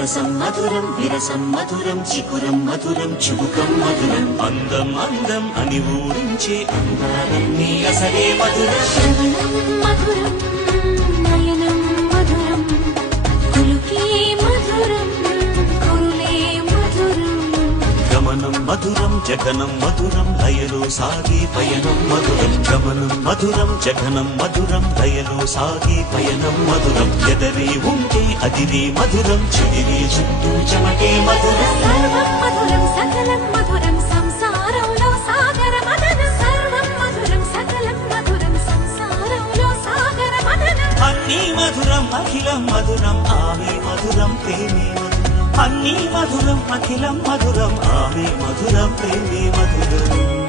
సరసం మధురం విరసం మధురం చికురం మధురం చుబుకం మధురం అందం అందం అని ఊరించే అందాలన్నీ అసలే మధురం శ్రవణం మధురం నయనం మధురం కులుకే మధురం కురులే మధురం గమనం మధురం జగనం మధురం లయలో సాగే పయనం మధురం గమనం మధురం జగనం మధురం లయలో సాగే పయనం మధురం ఎదరే ఉంటే అదిరే మధురం చెదిరే చుట్టూ చెమటే మధురం సర్వం మధురం సకలం మధురం సంసారంలో సాగర మదనం సర్వం మధురం సకలం మధురం సంసారంలో సాగర మదనం అన్నీ మధురం అఖిలం మధురం ఆమె మధురం ప్రేమే మధురం అన్నీ మధురం అఖిలం మధురం ఆమె మధురం ప్రేమే మధురం